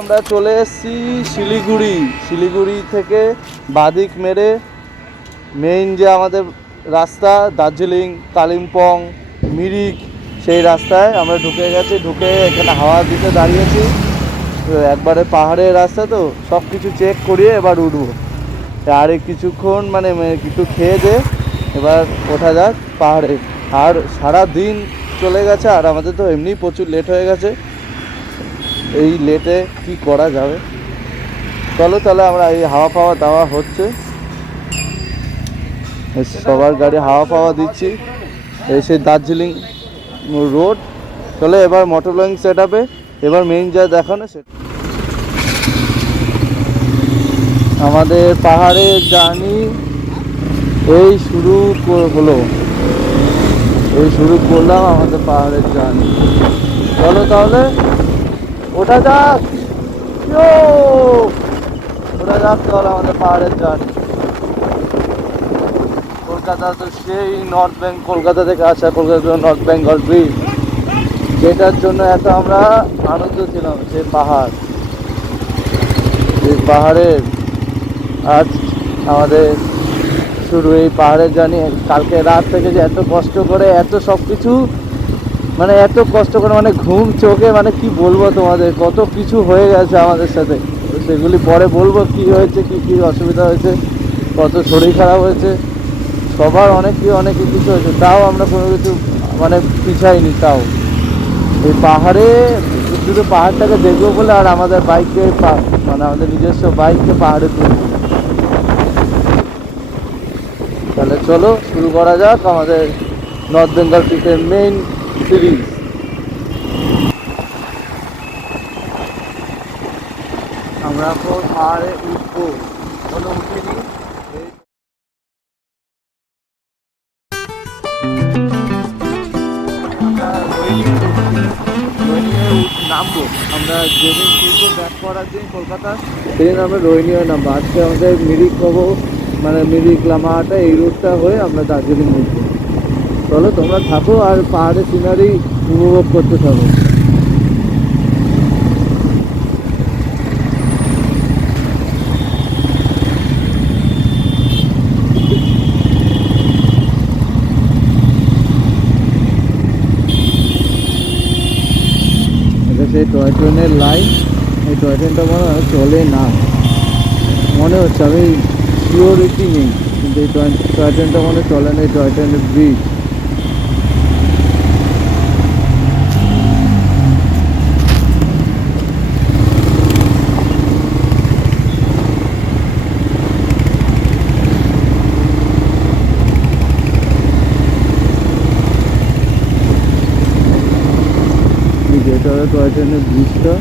আমরা চলে এসেছি শিলিগুড়ি থেকে বাদিক মেরে মেইন যে আমাদের রাস্তা দার্জিলিং কালিম্পং মিরিক সেই রাস্তায় আমরা ঢুকে গেছি। ঢুকে এখানে হাওয়া দিতে দাঁড়িয়েছি। একবারে পাহাড়ের রাস্তা তো সব কিছু চেক করিয়ে এবার উঠবো। আর কিছুক্ষণ মানে কিছু খেয়ে দে এবার ওঠা যাক পাহাড়ে। আর সারা দিন চলে গেছে আর আমাদের তো এমনি প্রচুর লেট হয়ে গেছে। এই লেটে কি করা যাবে, চলো তাহলে আমরা এই হাওয়া পাওয়া দেওয়া হচ্ছে, সবার গাড়ি হাওয়া পাওয়া দিচ্ছি। এই সেই দার্জিলিং রোড। চলো এবার মোটর ব্লগিং সেট আপে এবার মেইন যা দেখানো সেটা আমাদের পাহাড়ের জার্নি এই শুরু হলো, এই শুরু করলাম আমাদের পাহাড়ের জার্নি। চলো তাহলে ওঠা যাক, ওঠা যাক তাহলে আমাদের পাহাড়ের জার্নি। কলকাতা তো সেই কলকাতা থেকে আসা, কলকাতা নর্থ বেঙ্গল ব্রিজ, যেটার জন্য এত আমরা আনন্দ ছিলাম। সেই পাহাড়, এই পাহাড়ের আজ আমাদের শুরু এই পাহাড়ের জার্নি। কালকে রাত থেকে যে এত কষ্ট করে এত সব কিছু মানে এত কষ্ট করে মানে ঘুম চোখে মানে কি বলবো তোমাদের, কত কিছু হয়ে গেছে আমাদের সাথে। তো সেগুলি পরে বলবো কি হয়েছে, কি অসুবিধা হয়েছে, কত শরীর খারাপ হয়েছে, সবার অনেক কিছু হয়েছে। তাও আমরা কোনো কিছু মানে পিছাইনি। তাও এই পাহাড়ে শুধু পাহাড়টাকে দেখবো বলে আর আমাদের বাইককে মানে আমাদের নিজস্ব বাইককে পাহাড়ে তুলবো। তাহলে চলো শুরু করা যাক আমাদের নর্থ বেঙ্গল ট্রিপের মেইন সিরিজ। আমরা এখন পাহাড়ে উঠবো, কোনো উঠিনি, নামবো। আমরা যেদিন ফিরবো ব্যাক করার দিন কলকাতা, সেদিন আমরা রোহিণীও নামবো। আজকে আমাদের মিরিক হবো, মানে মিরিক লামাহাটা এই রুটটা হয়ে আমরা দার্জিলিং উঠবো। চলো তোমরা থাকো আর পাহাড়ের সিনারি উপভোগ করতে থাকো। সেই টয় ট্রেনের লাইন, এই টয় ট্রেনটা মনে হয় চলে না, মনে হচ্ছে, আমি সিওরিটি নেই, কিন্তু এই টয় ট্রেনটা মনে চলে না। এই টয় ট্রেনের ব্রিজ যেটা টয় ট্রেনের ব্রিজটা।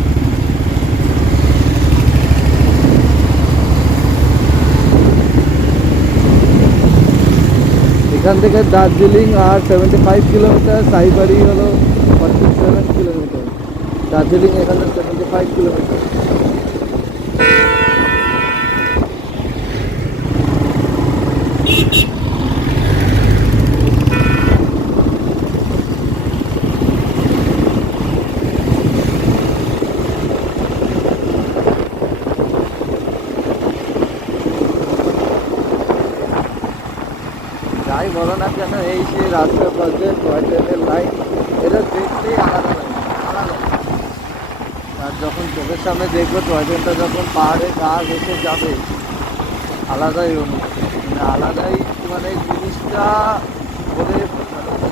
এখান থেকে দার্জিলিং আর 75 কিলোমিটার, সাইবাড়ি হলো 47 কিলোমিটার। দার্জিলিং এখান থেকে 75 কিলোমিটার। যাই বলো না কেন, এই সেই রাস্তার পাশে টয় ট্রেনের লাইন, এটা দেখতেই আলাদা লাগে, আলাদা। আর যখন চোখের সামনে দেখবো টয় ট্রেনটা যখন পাহাড়ে গা ঘেঁষে যাবে, আলাদাই অনুভূতি, মানে আলাদাই, মানে জিনিসটা বলে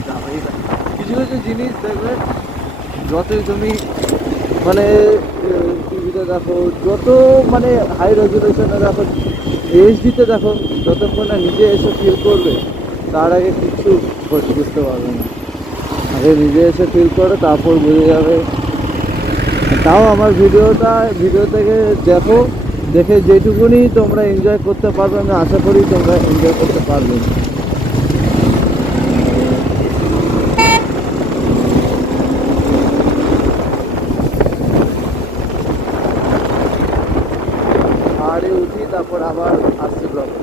যাবেই না। কিছু জিনিস দেখবে যতই তুমি মানে টিভিতে দেখো, যত মানে হাই রেজুলেশনে দেখো, এইচডিতে দেখো, যতক্ষণ না নিজে এসে ফিল করবে তার আগে কিছু বুঝতে পারবে না। আগে নিজে এসে ফিল করে তারপর বুঝে যাবে। তাও আমার ভিডিও থেকে দেখো, দেখে যেটুকুনি তোমরা এনজয় করতে পারবে, আমি আশা করি তোমরা এনজয় করতে পারবে। পাহাড়ে উঠি তারপর আবার আসছি ব্লগে।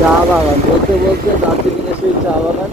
চা বাগান, বলতে বলতে দার্জিলিং এ সেই চা বাগান।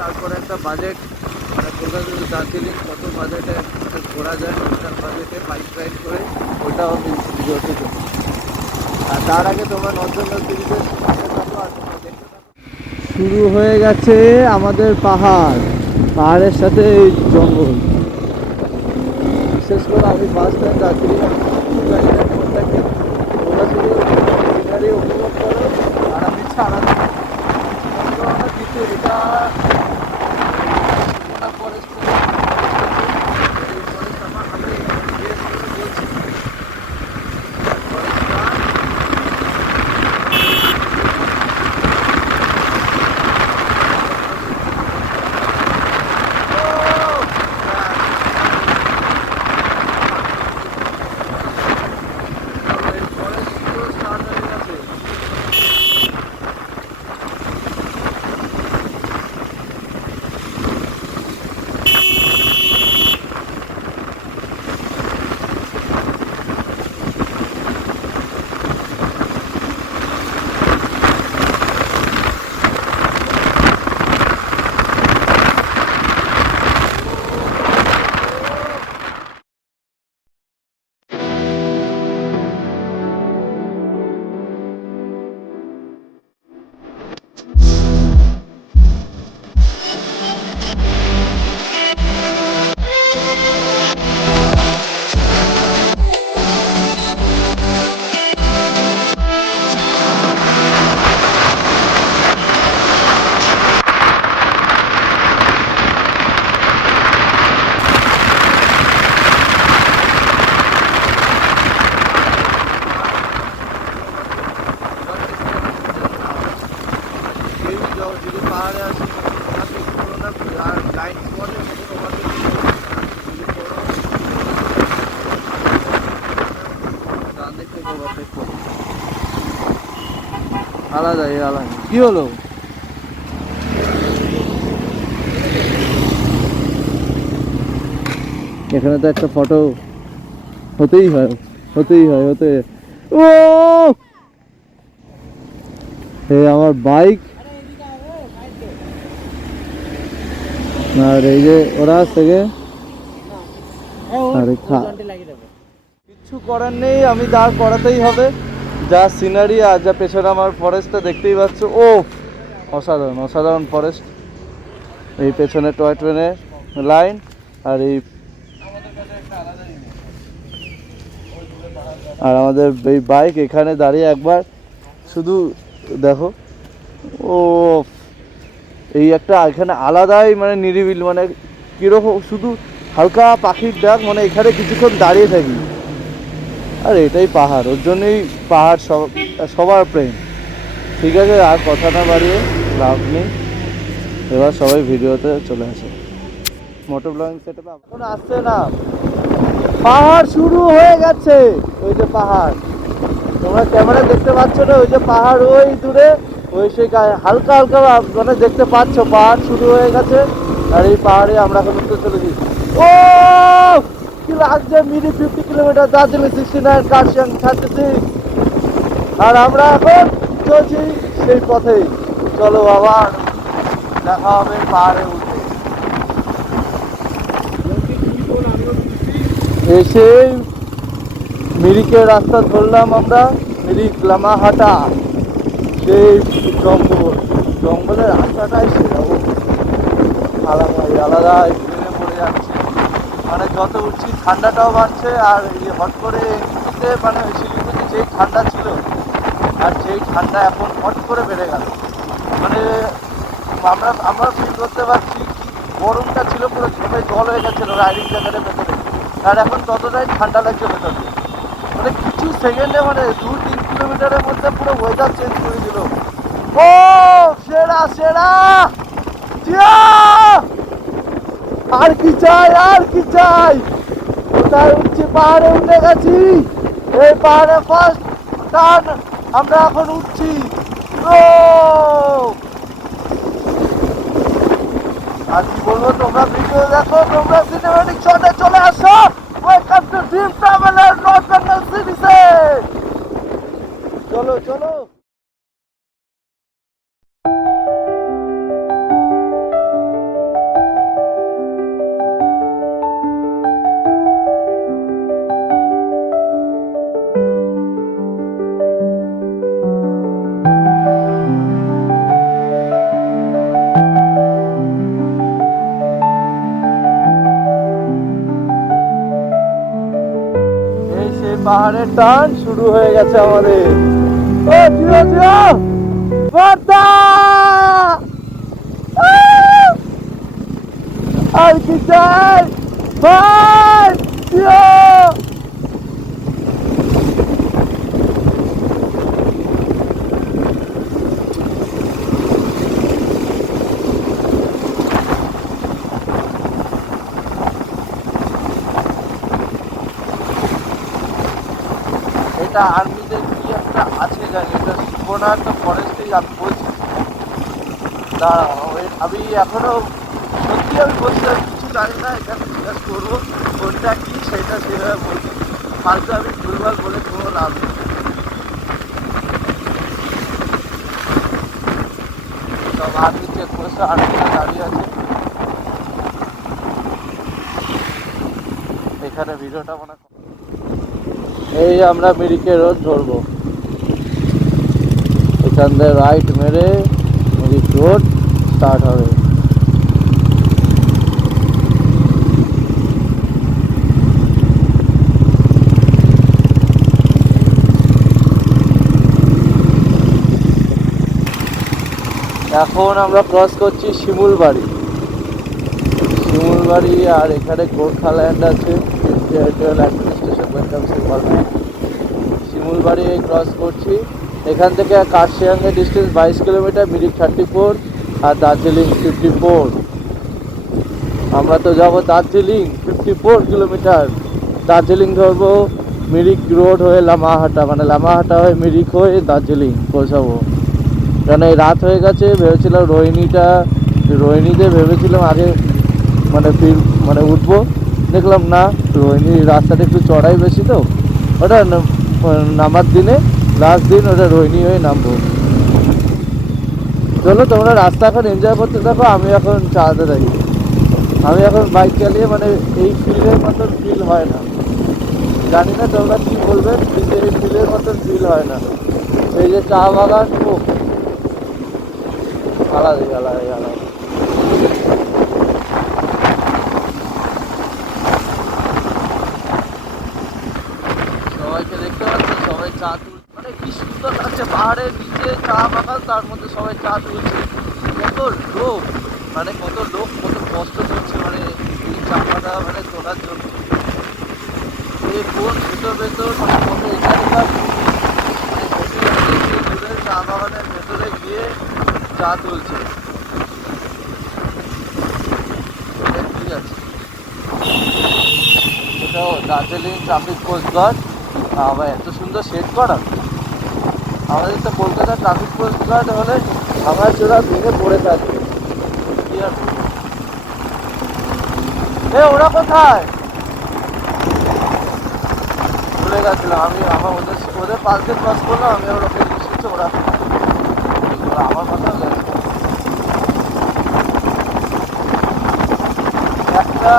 তারপরে একটা বাজেট, মানে কলকাতা থেকে দার্জিলিং কত বাজেটে ঘোরা যায়, ওটার বাজেটে বাইক রাইড করে ওটাও আমি ভিডিওতে দেবো। আর তার আগে তোমরা নজর সিরিজের শুরু হয়ে গেছে আমাদের পাহাড়, পাহাড়ের সাথে এই জঙ্গল। বিশেষ করে আমি ফার্স্ট টাইম দার্জিলিং থাকি, ওরা শুধু সিনারি উপভোগ করো আর আমি ছাড়া কিছু এটা ফরেস্ট আমার আমি বলছি যদি পাহাড়ে আসি আর লাইট স্পটে আলাদাই আলাদা। কি হলো? এখানে তো একটা ফটো হতেই হয়, হতে ও আমার বাইক। আর এই যে ওরা থেকে কিচ্ছু করার নেই, আমি দাঁড় করাতেই হবে। যা সিনারি আর যা পেছনে আমার ফরেস্টটা দেখতেই পাচ্ছ, ও অসাধারণ অসাধারণ ফরেস্ট। এই পেছনে টয় ট্রেনের লাইন আর এই আর আমাদের এই বাইক এখানে দাঁড়িয়ে একবার শুধু দেখো। ও এই একটা এখানে আলাদাই মানে নিরিবিলি, মানে কীরকম শুধু হালকা পাখির ডাক, মানে এখানে কিছুক্ষণ দাঁড়িয়ে থাকি। আর এটাই পাহাড়, ওর জন্যই পাহাড় সবার প্রেম। ঠিক আছে, আর কথা না বাড়িয়ে লাভ নেই, এবার সবাই ভিডিওতে চলে আসে। মোটর ব্লগিং সেটআপে এখন আসছে না, পাহাড় শুরু হয়ে গেছে। ওই যে পাহাড় তোমরা ক্যামেরা দেখতে পাচ্ছ না, ওই যে পাহাড় ওই দূরে, ওই সেই হালকা হালকা মানে দেখতে পাচ্ছ পাহাড় শুরু হয়ে গেছে। আর এই পাহাড়ে আমরা এখন উঠতে চলেছি। ও কি লাগছে, মিনি 50 কিলোমিটার, দার্জিলিং 69, কার্শিয়াং 36। আর আমরা এখন চলছি সেই পথেই। চলো আবার দেখা হবে পাহাড়ে উঠে। এসেই মিরিকের রাস্তা ধরলাম আমরা, মিরিক লামাহাটা। সেই জঙ্গলের রাস্তাটাই সেরকম আলাদাই আলাদা, ট্রেনে পড়ে যাচ্ছে। মানে যত উঠছি ঠান্ডাটাও বাড়ছে, আর হট করে এমনিতে মানে শিলিগুড়িতে যেই ঠান্ডা ছিল আর যেই ঠান্ডা এখন হট করে বেড়ে গেল, মানে আমরা ফিল করতে পারছি কি গরমটা ছিল, পুরো ঘেমে জল হয়ে গেছিলো রাইডিং জ্যাকেটের ভেতরে, আর এখন ততটাই ঠান্ডা লাগছে ভেতরে। মানে কিছু সেকেন্ডে মানে 2-3 কিলোমিটারের মধ্যে পুরো ওয়েদার চেঞ্জ করে দিল। ও সেরা সেরা, আর কি চাই আর কি চাই। কোথায় উঠছি? পাহাড়ে উঠে গেছি। এই পাহাড়ে ফার্স্ট টার্ন আমরা এখন উঠছি। ও আর কি বলবো, তোমরা ভিডিও দেখো, তোমরা সিনেমেটিক শটে চলে আসো। Welcome to dream traveller north Bengal সিরিজে। চলো চলো। পাহাড়ের টান শুরু হয়ে গেছে আমাদের। ও জিও জিও বার্তা, আর কি চাই ভাই জিও। এটা আর্মিদের কি একটা আছে জানি, এটা শিবনাথ ফরেস্টেই আমি বলছি। আমি এখনো সত্যি আমি বলছি কিছু জানি না, এখানে জিজ্ঞাসা করবো কোনটা কি সেটা সেভাবে বলছি, ফালতু আমি ভুলভাল বলে কোনো লাভ নেই। সব আর্মি চেক পোস্টে আর্মিরা দাঁড়িয়ে আছে। এখানে ভিডিওটা মনে এই আমরা মিরিকে রোড ধরবো, এখান থেকে রাইট মেরে মিরিক রোড স্টার্ট হবে। এখন আমরা ক্রস করছি শিমুলবাড়ি। শিমুলবাড়ি আর এখানে গোর্খাল্যান্ড আছে, শিমুলবাড়ি ক্রস করছি। এখান থেকে কার্শিয়াংয়ের ডিস্টেন্স 22 কিলোমিটার, মিরিক 34 আর দার্জিলিং 54। আমরা তো যাবো দার্জিলিং 54 কিলোমিটার। দার্জিলিং ধরবো, মিরিক রোড হয়ে লামাহাটা, মানে লামাহাটা হয়ে মিরিক হয়ে দার্জিলিং পৌঁছাবো। কারণ এই রাত হয়ে গেছে, ভেবেছিলাম রোহিণীতে ভেবেছিলাম আগে মানে উঠবো, দেখলাম না, রোহিণী রাস্তাটা একটু চড়াই বেশি, তো ওটা নামার দিনে লাস্ট দিন ওটা রোহিণী হয়ে নামবো। চলো তোমরা রাস্তা এখন এনজয় করতে থাকো, আমি এখন চালাতে থাকি। আমি এখন বাইক চালিয়ে মানে এই ফিল্ডের মতন ফিল হয় না, জানি না তোমরা কি বলবে, কিন্তু এই ফিল্ডের মতন ফিল হয় না। এই যে চা বাগান, ও আলাদাই আলাদাই আলাদা। সবাইকে দেখতে পাচ্ছি, সবাই চা তুলছে, মানে কি সুন্দর লাগছে, পাহাড়ের নিচে চা বাগান, তার মধ্যে সবাই চা তুলছে। কত লোক, মানে কত লোক কত কষ্ট করছে মানে এই চাপাটা মানে তোলার জন্য। এই কোন ভেতর মানে কত এখানকার মানে চা বাগানের ভেতরে গিয়ে চা তুলছে। ঠিক আছে, এটাও দার্জিলিং ট্রাফিক পোস্ট গার্ড, আবার এত সুন্দর সেট করা। আমাদের তো কলকাতার ট্রাফিক পোস্ট গার্ড হলে আমার চোরা ভেঙে পড়ে থাকবে। এ ওরা কোথায়? ভুলে গেছিলাম আমি, ওদের পাশ দিয়ে ক্রস করলাম, আমি ওরা শিখছে, ওরা আমার কথা একটা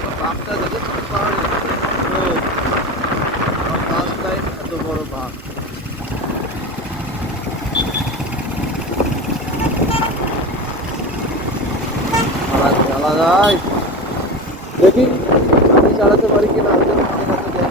দেখো বাঘটা দেখেছো পাহাড়ে, ফার্স্ট টাইম এত বড় বাঘ। আলাদা দেখি আমি চালাতে পারি কিনা, আমি যেন মনে করতে যাই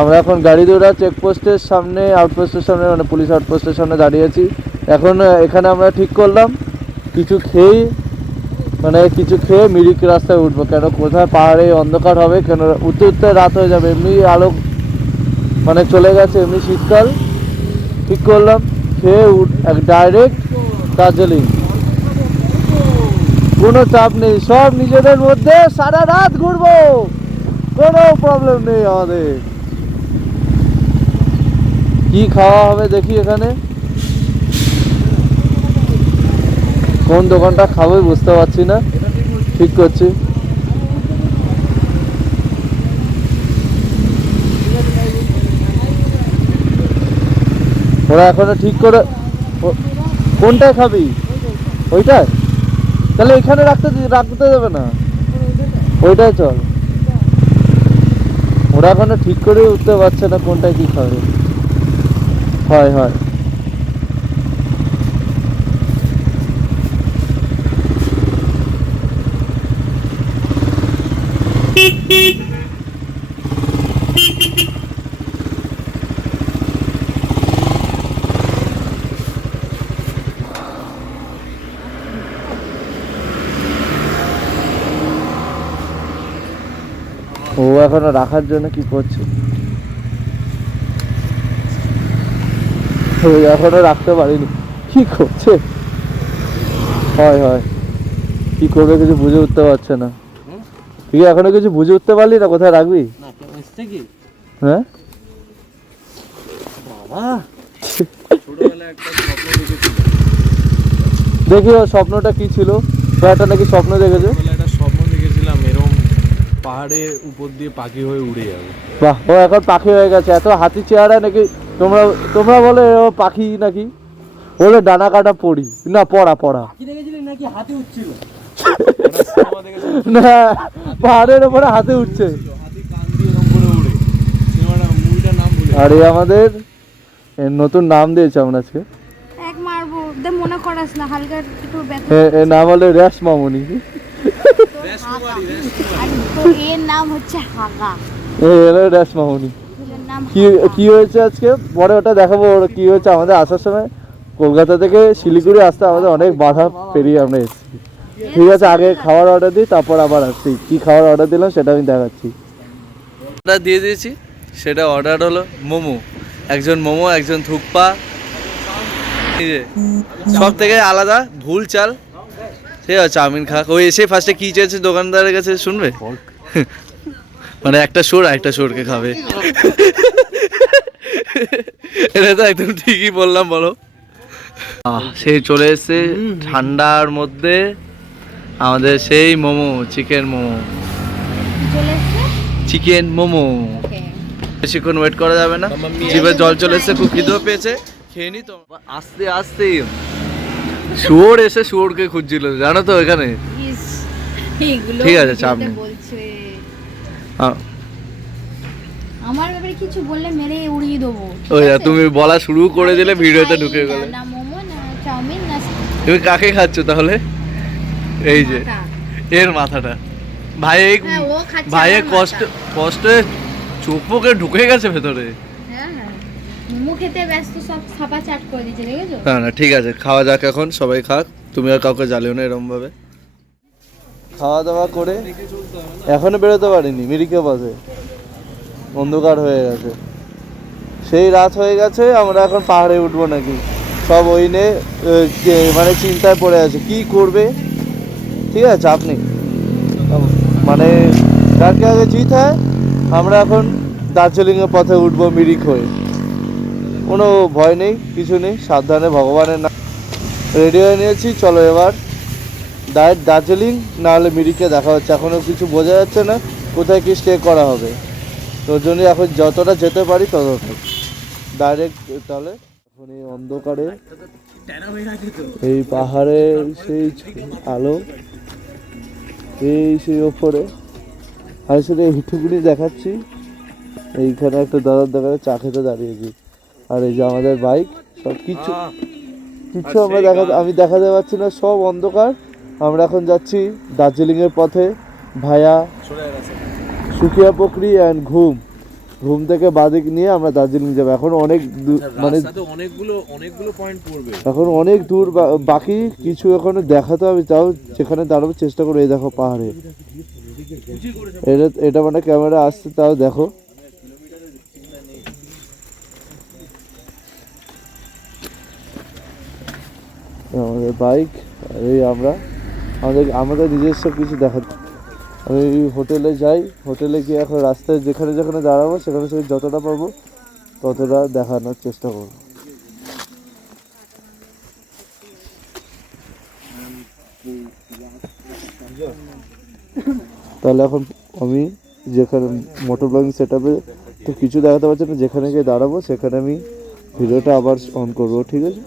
আমরা এখন গাড়িদৌড়া চেকপোস্টের সামনে, আউটপোস্টের সামনে, মানে পুলিশ আউটপোস্টের সামনে দাঁড়িয়ে আছি। এখন এখানে আমরা ঠিক করলাম কিছু খেয়ে মিরিক রাস্তায় উঠবো। কেন কোথায় পাহাড়ে অন্ধকার হবে, কেন উঠতে উঠতে রাত হয়ে যাবে, এমনি আলো মানে চলে গেছে, এমনি শীতকাল। ঠিক করলাম খেয়ে ডাইরেক্ট দার্জিলিং, কোনো চাপ নেই, সব নিজেদের মধ্যে সারা রাত ঘুরবো, কোনো প্রবলেম নেই আমাদের। কি খাওয়া হবে দেখি, এখানে কোন দোকানটা খাবো বুঝতে পারছি না, ঠিক করছি। ওরা এখনো ঠিক করে, কোনটায় খাবি ওইটাই, তাহলে এখানে রাখতে দেবে না, ওইটাই চল। ওরা এখনো ঠিক করে উঠতে পারছে না কোনটায় কি খাবে। হয় হয় ও এখনো রাখার জন্য কি করছে, এখনো রাখতে পারিনি, কি করছে। হয় হয় কি করবে কিছু বুঝে উঠতে পারছে না। তুই এখনো কিছু বুঝে উঠতে পারলি না কোথায় রাখবি? হ্যাঁ দেখি ও স্বপ্নটা কি ছিল, একটা নাকি স্বপ্ন দেখেছে, একটা স্বপ্ন দেখেছিলাম এরকম পাহাড়ের উপর দিয়ে পাখি হয়ে উড়ে যাবে। বাহ, ও এখন পাখি হয়ে গেছে, এত হাতি চেহারা নাকি। তোমরা বলে ও পাখি নাকি, বলে ডানা কাটা পড়ি না, পড়া নাকি হাতি উঠছিল না, পাহাড়ের উপরে হাতি উঠছে। আর এই আমাদের নতুন নাম দিয়েছে আমরা আজকে, এক মারবো দে মনে করাস না, হালকা একটু ব্যথা। এর নাম হলো রেশ মামুনি। আর তো এর নাম হচ্ছে হাগা, এলো রেশ মামুনি। এর নাম কি হয়েছে আজকে পরে ওটা দেখাবো। ওর কি হয়েছে, আমাদের আসার সময় কলকাতা থেকে শিলিগুড়ি আসতে আমাদের অনেক বাধা পেরিয়ে আমরা এসেছি। ঠিক আছে, আগে খাবার অর্ডার দিই, তারপর আবার আসছি। কি খাবার অর্ডার দিলাম সেটা আমি দেখাচ্ছি। অর্ডার দিয়ে দিয়েছি, সেটা অর্ডার হলো মোমো, একজন মোমো, একজন থুকপা, সব থেকে আলাদা ভুল চাল। ঠিক আছে, চাউমিন খাক। ওই এসে ফার্স্টে কি চেয়েছে দোকানদারের কাছে শুনবে, মানে একটা সুর একটা সুরকে খাবে। এটা তো একদম ঠিকই বললাম, বলো। সেই চলে এসছে ঠান্ডার মধ্যে আমাদের সেই মোমো, চিকেন মোমো, চলে এসেছে চিকেন মোমো। বেশিক্ষণ ওয়েট করা যাবে না, জিভে জল চলে এসছে, খুব খিদেও পেয়েছে, খেয়ে নি তো। আস্তে আস্তে শুয়োর এসে শুয়োরকে খুঁজছিল, জানো তো এখানে। ঠিক আছে, চাপ নেই। আমার ব্যাপারে কিছু বললে মেরে উড়িয়ে দেবো। ওই তুমি বলা শুরু করে দিলে ভিডিওতে ঢুকে গেলে। না মোমো না চাউমিন না। তুমি কাকে খাচ্ছ তাহলে? এই যে এর মাথাটা ভাইয়ের কষ্টে চোখ মুখে ঢুকে গেছে ভেতরে। মোমো খেতে ব্যস্ত, সব ছাপা চাট করে দিয়েছে, দেখেছো? না ঠিক আছে, খাওয়া যাক এখন, সবাই খাক, তুমি আর কাউকে জ্বালিও না এরকম ভাবে। খাওয়া দাওয়া করে এখনো বেরোতে পারিনি, মিরিকে বাসে অন্ধকার হয়ে গেছে, সেই রাত হয়ে গেছে। আমরা এখন পাহাড়ে উঠবো নাকি, সব ওই নিয়ে মানে চিন্তায় পড়ে আছে কি করবে। ঠিক আছে, চাপ নেই, মানে যাকে আগে জিত হয়। আমরা এখন দার্জিলিংয়ের পথে উঠবো মিরিক হয়ে। কোনো ভয় নেই, কিছু নেই, সাবধানে ভগবানের নাম রেডি হয়ে নিয়েছি। চলো এবার ডাইরেক্ট দার্জিলিং, নাহলে মিরিকে দেখা হচ্ছে। এখনও কিছু বোঝা যাচ্ছে না কোথায় কি স্টে করা হবে, তোর জন্য এখন যতটা যেতে পারি ততটা ডাইরেক্ট। তাহলে এখন এই অন্ধকারে এই পাহাড়ের সেই আলো, এই সেই ওপরে আমি শুধু হিটুগুলি দেখাচ্ছি। এইখানে একটা দাদার দোকানে চা খেতে দাঁড়িয়েছি, আর এই যে আমাদের বাইক, সব কিছু আমরা আমি দেখাতে পারছি না, সব অন্ধকার। আমরা এখন যাচ্ছি দার্জিলিংয়ের পথে ভায়া সুখিয়া পুকুরি অ্যান্ড ঘুম থেকে বাদিক নিয়ে আমরা দার্জিলিং যাবো। এখন অনেক মানে অনেকগুলো পয়েন্ট পড়বে, এখন অনেক দূর বাকি, কিছু এখনো দেখাতে হবে, তাও যেখানে দাঁড়াবো চেষ্টা করে। এই দেখো পাহাড়ে, এটা মানে ক্যামেরা আসছে, তাও দেখো। আমাদের বাইক, এই আমাদের নিজস্ব কিছু দেখা। আমি হোটেলে যাই, হোটেলে গিয়ে এখন রাস্তায় যেখানে যেখানে দাঁড়াবো সেখানে যতটা পাবো ততটা দেখানোর চেষ্টা করবো। তাহলে এখন আমি যেখানে মোটর ব্লগিং সেট আপে তো কিছু দেখাতে পারছি না, যেখানে গিয়ে দাঁড়াবো সেখানে আমি ভিডিওটা আবার অন করবো, ঠিক আছে?